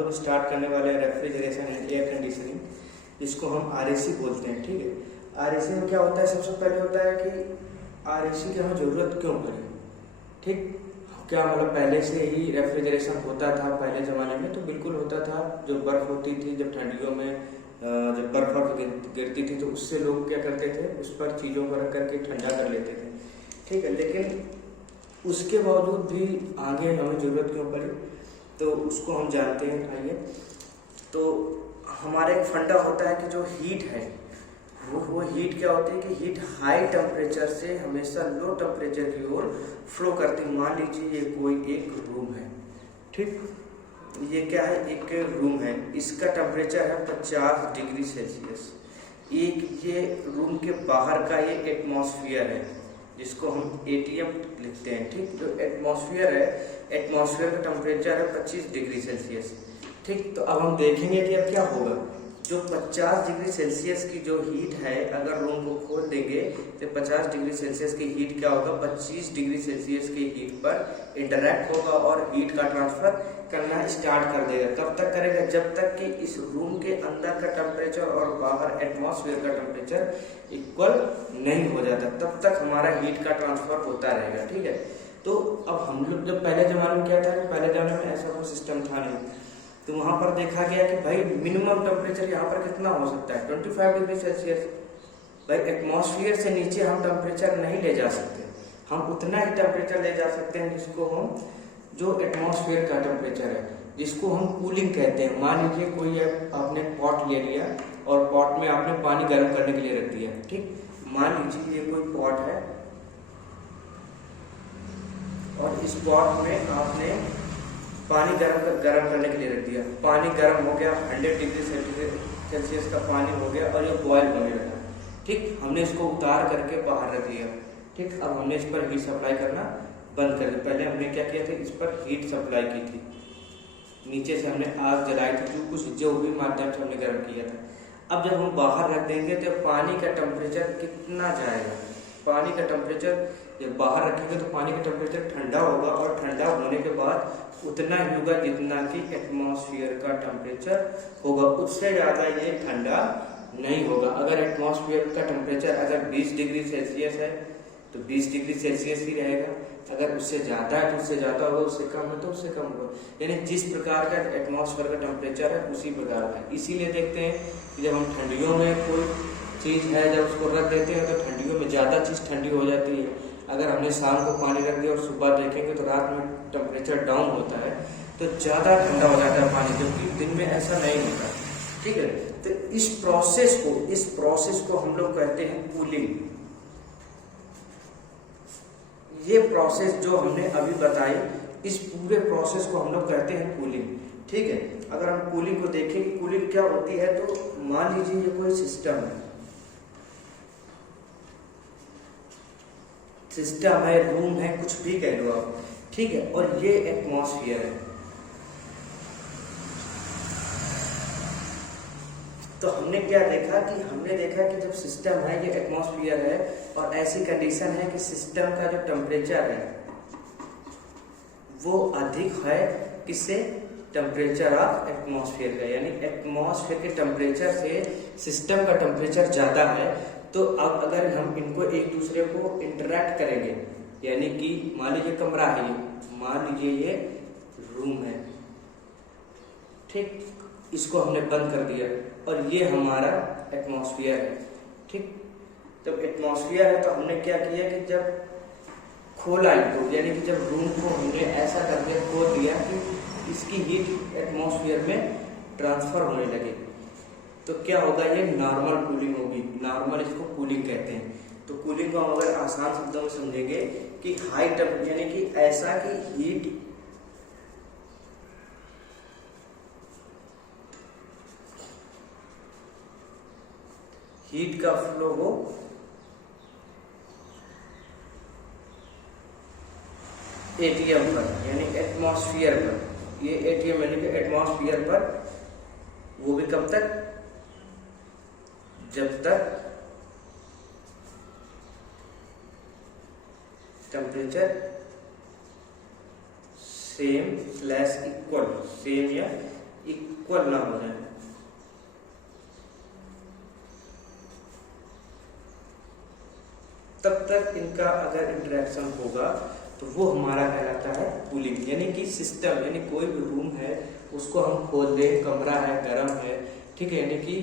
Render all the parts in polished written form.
लोग स्टार्ट करने वाले हैं रेफ्रिजरेशन एंड एयर कंडीशनिंग, जिसको हम RAC बोलते हैं। ठीक है, RAC में क्या होता है, सबसे पहले होता है कि RAC की हमें ज़रूरत क्यों पड़ी। ठीक, क्या मतलब पहले से ही रेफ्रिजरेशन होता था पहले ज़माने में? तो बिल्कुल होता था। जो बर्फ़ होती थी, जब ठंडियों में जब बर्फ़ गिरती थी तो उससे लोग क्या करते थे, उस पर चीज़ों को रख करके ठंडा कर लेते थे। ठीक है, लेकिन उसके बावजूद भी आगे हमें ज़रूरत क्यों पड़ी, तो उसको हम जानते हैं। आइए, तो हमारा एक फंडा होता है कि जो हीट है वो हीट क्या होती है कि हीट हाई टेम्परेचर से हमेशा लो टेम्परेचर की ओर फ्लो करती है। मान लीजिए ये कोई एक रूम है। ठीक, ये क्या है, एक रूम है, इसका टेम्परेचर है 50 डिग्री सेल्सियस। एक ये रूम के बाहर का ये एटमॉस्फेयर है, जिसको हम ATM लिखते हैं। ठीक, जो एटमॉस्फेयर है, एटमॉस्फेयर का टेम्परेचर है 25 डिग्री सेल्सियस। ठीक, तो अब हम देखेंगे कि अब क्या होगा। जो 50 डिग्री सेल्सियस की जो हीट है, अगर रूम को खोल देंगे तो 50 डिग्री सेल्सियस की हीट क्या होगा, 25 डिग्री सेल्सियस की हीट पर इंटरैक्ट होगा और हीट का ट्रांसफर करना स्टार्ट कर देगा। कब तक करेगा, जब तक कि इस रूम के अंदर का टेम्परेचर और बाहर एटमॉस्फेयर का टेम्परेचर इक्वल नहीं हो जाता, तब तक हमारा हीट का ट्रांसफर होता रहेगा। ठीक है, तो अब हम लोग जब पहले ज़माने में क्या था कि पहले ज़माने में ऐसा कोई सिस्टम था नहीं, तो वहाँ पर देखा गया कि भाई मिनिमम टेम्परेचर यहाँ पर कितना हो सकता है, 25 डिग्री सेल्सियस। भाई एटमॉस्फेयर से नीचे हम टेम्परेचर नहीं ले जा सकते, हम उतना ही टेम्परेचर ले जा सकते हैं जिसको हम, जो एटमॉस्फेयर का टेम्परेचर है, जिसको हम कूलिंग कहते हैं। मान लीजिए कोई आपने पॉट ले लिया और पॉट में आपने पानी गर्म करने के लिए रख दिया। ठीक, मान लीजिए ये कोई पॉट है और इस पॉट में आपने पानी गर्म करने के लिए रख दिया। पानी गर्म हो गया, 100 डिग्री सेल्सियस का पानी हो गया और ये बॉयल होने लगा। ठीक, हमने इसको उतार करके बाहर रख दिया। ठीक, अब हमने इस पर हीट सप्लाई करना बंद कर दिया। पहले हमने क्या किया था, इस पर हीट सप्लाई की थी, नीचे से हमने आग जलाई थी, जो भी माध्यम से हमने गर्म किया था। अब जब हम बाहर रख देंगे तो पानी का टेम्परेचर कितना जाएगा, पानी का टेम्परेचर जब बाहर रखेंगे तो पानी का टेम्परेचर ठंडा होगा और ठंडा होने के बाद उतना ही होगा जितना कि एटमॉस्फेयर का टेम्परेचर होगा, उससे ज़्यादा ये ठंडा नहीं होगा। अगर एटमॉस्फेयर का टेम्परेचर अगर 20 डिग्री सेल्सियस है तो 20 डिग्री सेल्सियस ही रहेगा, अगर उससे ज़्यादा है तो उससे ज़्यादा होगा, उससे कम है तो उससे कम होगा। यानी जिस प्रकार का एटमॉस्फेयर का टेम्परेचर है उसी प्रकार का। इसीलिए देखते हैं कि जब हम ठंडियों में कोई चीज़ है, जब उसको रख देते हैं तो ठंडियों में ज़्यादा चीज़ ठंडी हो जाती है। अगर हमने शाम को पानी रख दिया और सुबह देखेंगे तो रात में टेम्परेचर डाउन होता है तो ज़्यादा ठंडा हो जाता है पानी, जबकि दिन में ऐसा नहीं होता। ठीक है, तो इस प्रोसेस को हम लोग कहते हैं कूलिंग। ये प्रोसेस जो हमने अभी बताई, इस पूरे प्रोसेस को हम लोग कहते हैं कूलिंग। ठीक है, अगर हम कूलिंग को देखें कि कूलिंग क्या होती है, तो मान लीजिए ये कोई सिस्टम है, रूम है, कुछ भी कह लो आप। ठीक है, और ये एटमॉस्फेयर है। तो हमने देखा कि जब सिस्टम है, ये एटमॉस्फेयर है और ऐसी कंडीशन है कि सिस्टम का जो टेम्परेचर है वो अधिक है किससे, टेम्परेचर ऑफ एटमॉस्फेयर का। यानी एटमॉस्फेयर के टेम्परेचर से सिस्टम का टेम्परेचर ज़्यादा है। तो अब अगर हम इनको एक दूसरे को इंटरैक्ट करेंगे, यानी कि मान लीजिए कमरा है, मान लीजिए ये रूम है। ठीक, इसको हमने बंद कर दिया और ये हमारा एटमॉस्फेयर है। ठीक, जब एटमॉस्फेयर है तो हमने क्या किया कि जब खोला इनको, यानी कि जब रूम को हमने ऐसा करके खोल दिया कि इसकी हीट एटमॉस्फेयर में ट्रांसफर होने लगे, तो क्या होगा, ये नॉर्मल कूलिंग होगी। नॉर्मल इसको कूलिंग कहते हैं। तो कूलिंग को हम अगर आसान शब्दों में समझेंगे कि हाई टेम्परेचर, यानी कि ऐसा कि हीट का फ्लो हो ATM पर, यानी एटमॉस्फेयर पर। ये ATM यानी कि एटमॉस्फेयर पर, वो भी कब तक, जब तक टेम्परेचर सेम या इक्वल ना हो जाए, तब तक इनका अगर इंटरेक्शन होगा तो वो हमारा कहलाता है कूलिंग। यानी कि सिस्टम, यानी कोई भी रूम है उसको हम खोल दें, कमरा है, गर्म है, ठीक है, यानी कि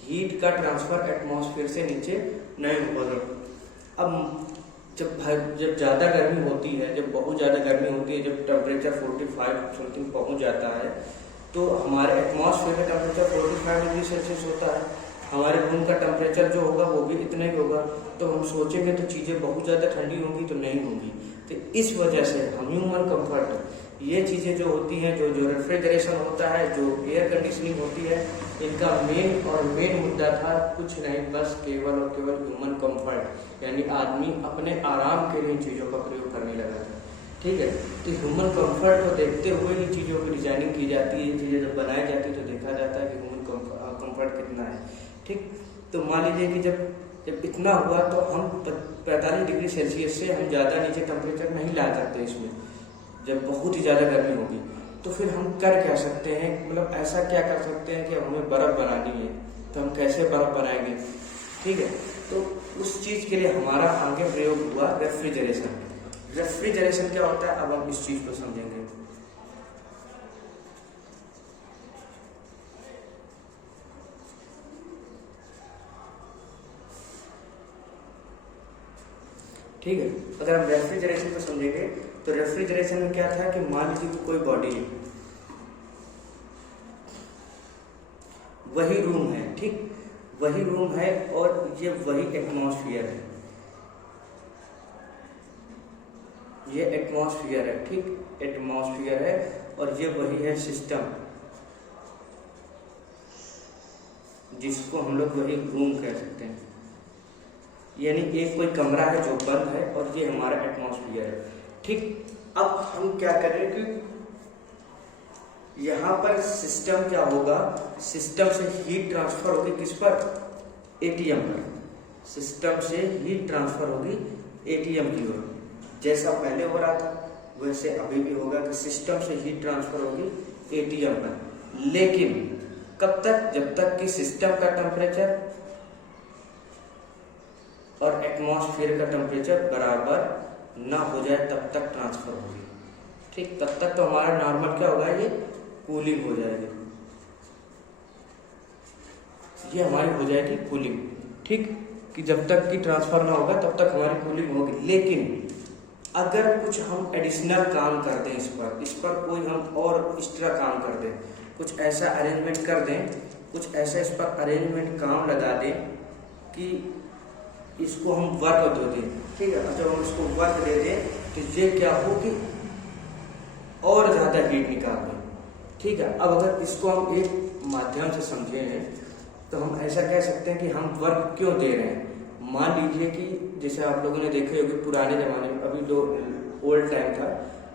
हीट का ट्रांसफर एटमॉस्फेयर से नीचे नहीं होगा। अब जब ज़्यादा गर्मी होती है, जब बहुत ज़्यादा गर्मी होती है, जब टेम्परेचर 45 समथिंग पहुँच जाता है, तो हमारे एटमॉस्फेयर का टेम्परेचर 45 डिग्री सेल्सियस होता है, हमारे रूम का टेम्परेचर जो होगा वो भी इतना ही होगा। तो हम सोचेंगे तो चीज़ें बहुत ज़्यादा ठंडी होंगी तो नहीं होंगी। तो इस वजह से हम ह्यूमन कंफर्ट, ये चीज़ें जो होती हैं, जो रेफ्रिजरेशन होता है, जो एयर कंडीशनिंग होती है, इनका मेन मुद्दा था कुछ नहीं, बस केवल और केवल ह्यूमन कंफर्ट, यानी आदमी अपने आराम के लिए इन चीज़ों का प्रयोग करने लगा था। ठीक है, तो ह्यूमन कंफर्ट को देखते हुए इन चीज़ों की डिजाइनिंग की जाती है। चीज़ें जब बनाई जाती है तो देखा जाता है कि ह्यूमन कंफर्ट कितना है। ठीक, तो मान लीजिए कि जब इतना हुआ तो हम 45 डिग्री सेल्सियस से हम ज़्यादा नीचे टेम्परेचर नहीं ला सकते इसमें, जब बहुत ही ज़्यादा गर्मी होगी। तो फिर हम कर क्या सकते हैं, मतलब ऐसा क्या कर सकते हैं कि हमें बर्फ़ बनानी है, तो हम कैसे बर्फ़ बनाएंगे। ठीक है, तो उस चीज़ के लिए हमारा आगे प्रयोग हुआ रेफ्रिजरेशन। रेफ्रिजरेशन क्या होता है, अब हम इस चीज़ को समझेंगे। ठीक है, अगर हम रेफ्रिजरेशन को समझेंगे तो रेफ्रिजरेशन में क्या था कि मान लीजिए कोई बॉडी है, वही रूम है, ठीक, वही रूम है और ये वही एटमॉस्फेयर है, ये एटमॉस्फेयर है, ठीक, एटमॉस्फेयर है, और ये वही है सिस्टम, जिसको हम लोग वही रूम कह सकते हैं। यानी एक कोई कमरा है जो बंद है और ये हमारा एटमॉस्फेयर है। ठीक, अब हम क्या करें कि यहाँ पर सिस्टम क्या होगा, सिस्टम से हीट ट्रांसफर होगी किस पर, एटीएम पर। सिस्टम से हीट ट्रांसफर होगी एटीएम की ओर, जैसा पहले हो रहा था वैसे अभी भी होगा कि सिस्टम से हीट ट्रांसफर होगी एटीएम पर। लेकिन कब तक, जब तक कि सिस्टम का टेम्परेचर और एटमॉस्फेयर का टेम्परेचर बराबर ना हो जाए तब तक ट्रांसफर होगी। ठीक, तब तक तो हमारा नॉर्मल क्या होगा, ये कूलिंग हो जाएगी, ये हमारी हो जाएगी कूलिंग। ठीक, कि जब तक कि ट्रांसफर ना होगा तब तक हमारी कूलिंग होगी। लेकिन अगर कुछ हम एडिशनल काम कर दें, इस पर कोई हम और एक्स्ट्रा काम कर दें, कुछ ऐसा अरेंजमेंट कर दें, कुछ ऐसा इस पर अरेंजमेंट काम लगा दें कि इसको हम वर्क दे दें। ठीक है, जब हम इसको वर्क दे दें तो ये क्या हो कि और ज़्यादा हीट निकाल दें। ठीक है, अब अगर इसको हम एक माध्यम से समझें तो हम ऐसा कह सकते हैं कि हम वर्क क्यों दे रहे हैं। मान लीजिए कि जैसे आप लोगों ने देखे होंगे पुराने ज़माने में, अभी जो ओल्ड टाइम था,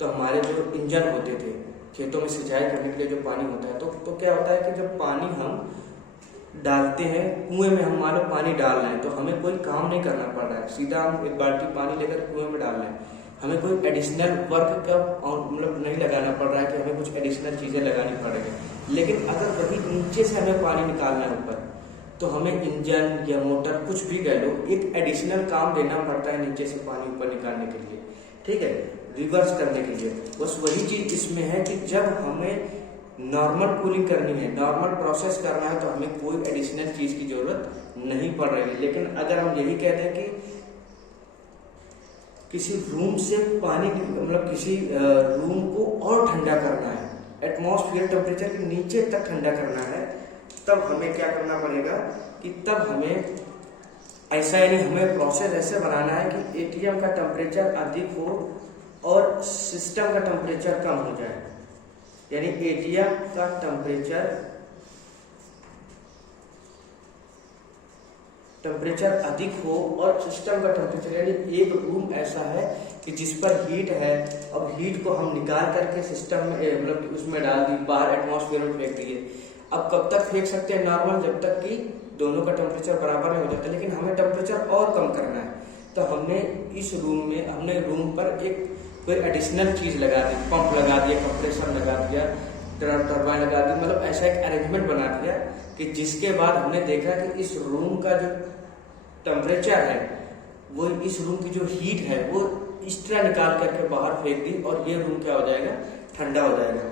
तो हमारे जो इंजन होते थे खेतों में सिंचाई करने के लिए, जो पानी होता है, तो क्या होता है कि जब पानी हम डालते हैं कुएं में, हम मान लो पानी डाल रहे हैं तो हमें कोई काम नहीं करना पड़ रहा है, सीधा हम एक बाल्टी पानी लेकर कुएं में डाल रहे हैं, हमें कोई एडिशनल वर्क का मतलब नहीं लगाना पड़ रहा है कि हमें कुछ एडिशनल चीज़ें लगानी पड़ेगी। लेकिन अगर वही नीचे से हमें पानी निकालना है ऊपर, तो हमें इंजन या मोटर कुछ भी कह लो, एक एडिशनल काम देना पड़ता है नीचे से पानी ऊपर निकालने के लिए। ठीक है, रिवर्स करने के लिए। बस वही चीज़ इसमें है कि जब हमें नॉर्मल कूलिंग करनी है, नॉर्मल प्रोसेस करना है, तो हमें कोई एडिशनल चीज़ की जरूरत नहीं पड़ रही है। लेकिन अगर हम यही कहते हैं कि किसी रूम से पानी, मतलब किसी रूम को और ठंडा करना है, एटमॉस्फेयर टेम्परेचर के नीचे तक ठंडा करना है, तब हमें क्या करना पड़ेगा कि तब हमें ऐसा, यानी हमें प्रोसेस ऐसे बनाना है कि एटीएम का टेम्परेचर अधिक हो और सिस्टम का टेम्परेचर कम हो जाए। यानी एटीएम का टेम्परेचर अधिक हो और सिस्टम का टेम्परेचर, यानी एक रूम ऐसा है कि जिस पर हीट है, अब हीट को हम निकाल करके सिस्टम में, मतलब उसमें डाल दी, बाहर एटमॉस्फेयर में फेंक दिए। अब कब तक फेंक सकते हैं नॉर्मल, जब तक कि दोनों का टेम्परेचर बराबर नहीं हो जाता। लेकिन हमें टेम्परेचर और कम करना है, तो हमने इस रूम में, हमने रूम पर एक कोई एडिशनल चीज़ लगा दी, पंप लगा दिया, कंप्रेसर लगा दिया, टरबाइन लगा दी, मतलब ऐसा एक अरेंजमेंट बना दिया कि जिसके बाद हमने देखा कि इस रूम का जो टेम्परेचर है वो इस रूम की जो हीट है वो इस तरह निकाल करके बाहर फेंक दी और ये रूम क्या हो जाएगा, ठंडा हो जाएगा।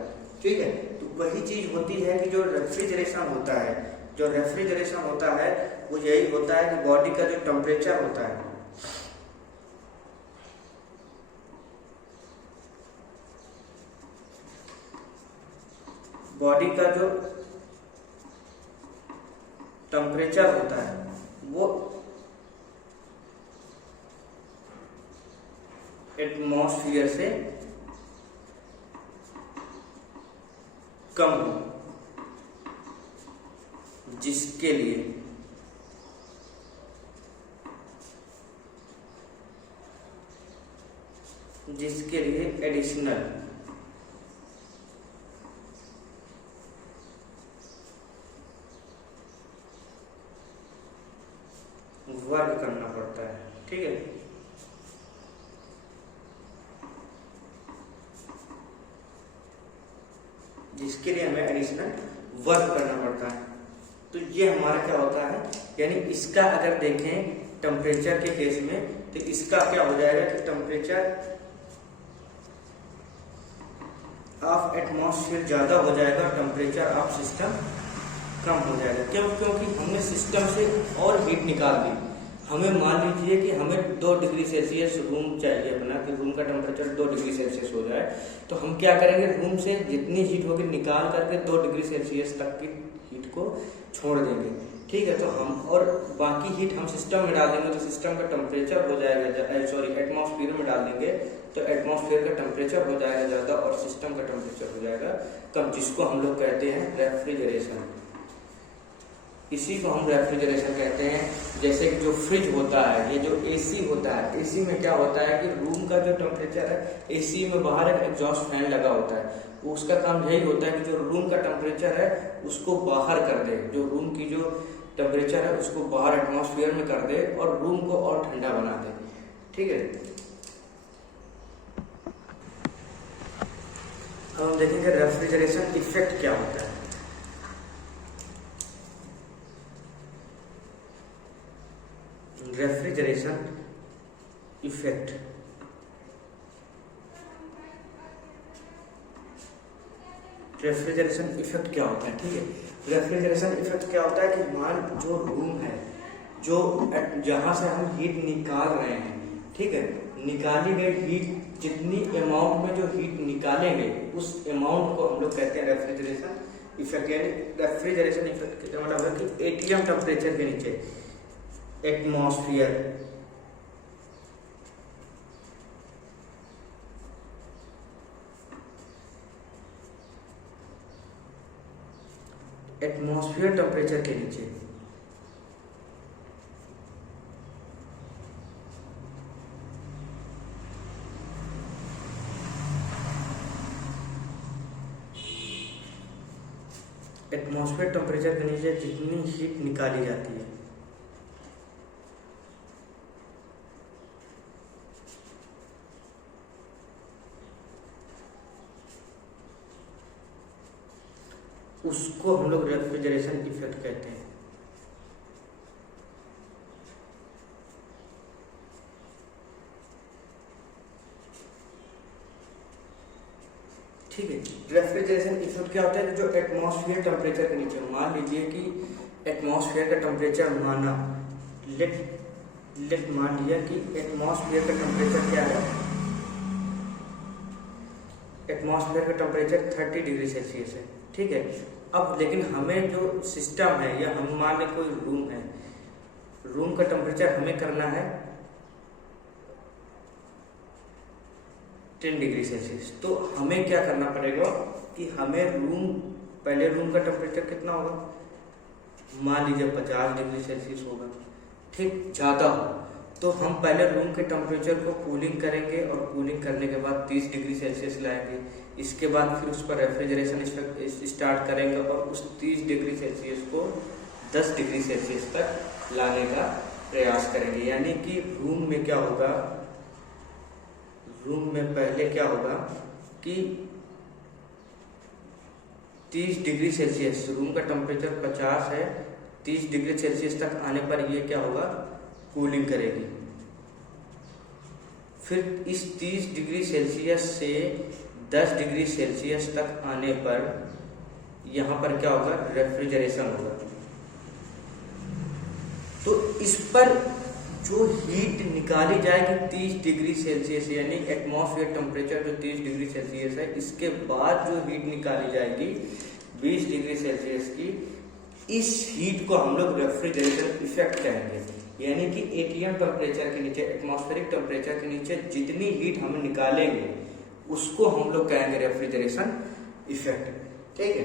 ठीक है, तो वही चीज होती है कि जो रेफ्रिजरेशन होता है, जो रेफ्रिजरेशन होता है वो यही होता है कि बॉडी का जो टेम्परेचर होता है, बॉडी का जो टेम्परेचर होता है वो एटमॉस्फेयर से कम हो, जिसके लिए एडिशनल वर्क करना पड़ता है। ठीक है, जिसके लिए हमें एडिशनल वर्क करना पड़ता है। तो ये हमारा क्या होता है, यानी इसका अगर देखें टेम्परेचर के केस में तो इसका क्या हो जाएगा कि टेम्परेचर ऑफ एटमॉस्फेयर ज्यादा हो जाएगा, टेम्परेचर ऑफ सिस्टम कम हो जाएगा। क्यों? क्योंकि हमने सिस्टम से और हीट निकाल दी। हमें मान लीजिए कि हमें 2 डिग्री सेल्सियस रूम चाहिए अपना, कि रूम का टेम्परेचर 2 डिग्री सेल्सियस हो जाए, तो हम क्या करेंगे, रूम से जितनी हीट होगी निकाल करके 2 डिग्री सेल्सियस तक की हीट को छोड़ देंगे। ठीक है, तो हम और बाकी हीट हम सिस्टम में डाल देंगे तो सिस्टम का टेम्परेचर हो जाएगा, एटमॉस्फेयर में डाल देंगे तो एटमॉस्फेयर का टेम्परेचर हो जाएगा ज़्यादा और सिस्टम का टेम्परेचर हो जाएगा कम, जिसको हम लोग कहते हैं रेफ्रिजरेशन। इसी को हम रेफ्रिजरेशन कहते हैं। जैसे कि जो फ्रिज होता है, ये जो एसी होता है, एसी में क्या होता है कि रूम का जो टेम्परेचर है, एसी में बाहर एक एग्जॉस्ट फैन लगा होता है, वो उसका काम यही होता है कि जो रूम का टेम्परेचर है उसको बाहर कर दे, जो रूम की जो टेम्परेचर है उसको बाहर एटमॉस्फेयर में कर दे और रूम को और ठंडा बना दे। ठीक है, अब हम देखेंगे रेफ्रिजरेशन इफेक्ट क्या होता है। रेफ्रिजरेशन इफेक्ट, रेफ्रिजरेशन इफेक्ट क्या होता है। ठीक है, रेफ्रिजरेशन इफेक्ट क्या होता है कि मान जो रूम है, जो जहां से हम हीट निकाल रहे हैं, ठीक है, निकाली गई हीट जितनी अमाउंट में जो हीट निकालेंगे उस अमाउंट को हम लोग कहते हैं रेफ्रिजरेशन इफेक्ट। यानी रेफ्रिजरेशन इफेक्ट का मतलब है कि एटीएम टेम्परेचर के नीचे एटमॉस्फेयर टेम्परेचर के नीचे एटमॉस्फेयर टेम्परेचर के नीचे जितनी हीट निकाली जाती है उसको हम लोग रेफ्रिजरेशन इफेक्ट कहते हैं। ठीक है, रेफ्रिजरेशन इफेक्ट क्या होता है, जो एटमॉस्फेयर टेम्परेचर के नीचे, मान लीजिए कि एटमॉस्फेयर का टेम्परेचर मान लिया कि एटमॉस्फेयर का टेम्परेचर क्या है, एटमॉस्फेयर का टेम्परेचर 30 डिग्री सेल्सियस है। ठीक है, अब लेकिन हमें जो सिस्टम है या हम मान लें कोई रूम है, रूम का टेम्परेचर हमें करना है 10 डिग्री सेल्सियस। तो हमें क्या करना पड़ेगा कि हमें पहले रूम का टेम्परेचर कितना होगा, मान लीजिए 50 डिग्री सेल्सियस होगा, ठीक, ज़्यादा हो तो हम पहले रूम के टेम्परेचर को कूलिंग करेंगे और कूलिंग करने के बाद 30 डिग्री सेल्सियस लाएंगे। इसके बाद फिर उस पर रेफ्रिजरेशन स्टार्ट करेंगे और उस 30 डिग्री सेल्सियस को 10 डिग्री सेल्सियस तक लाने का प्रयास करेंगे। यानी कि रूम में क्या होगा, रूम में पहले क्या होगा कि 30 डिग्री सेल्सियस, रूम का टेम्परेचर 50 है, 30 डिग्री सेल्सियस तक आने पर ये क्या होगा, कूलिंग करेगी। फिर इस 30 डिग्री सेल्सियस से 10 डिग्री सेल्सियस तक आने पर यहाँ पर क्या होगा, रेफ्रिजरेशन होगा। तो इस पर जो हीट निकाली जाएगी 30 डिग्री सेल्सियस, यानी एटमॉस्फेयर टेम्परेचर जो 30 डिग्री सेल्सियस है, इसके बाद जो हीट निकाली जाएगी 20 डिग्री सेल्सियस की, इस हीट को हम लोग रेफ्रिजरेशन इफेक्ट कहेंगे। यानी कि एटीएम टेम्परेचर के नीचे, एटमॉस्फेरिक टेम्परेचर के नीचे जितनी हीट हम निकालेंगे उसको हम लोग कहेंगे रेफ्रिजरेशन इफेक्ट। ठीक है,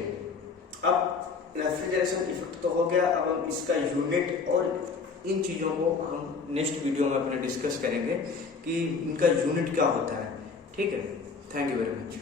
अब रेफ्रिजरेशन इफेक्ट तो हो गया, अब हम इसका यूनिट और इन चीज़ों को हम नेक्स्ट वीडियो में अपने डिस्कस करेंगे कि इनका यूनिट क्या होता है। ठीक है, थैंक यू वेरी मच।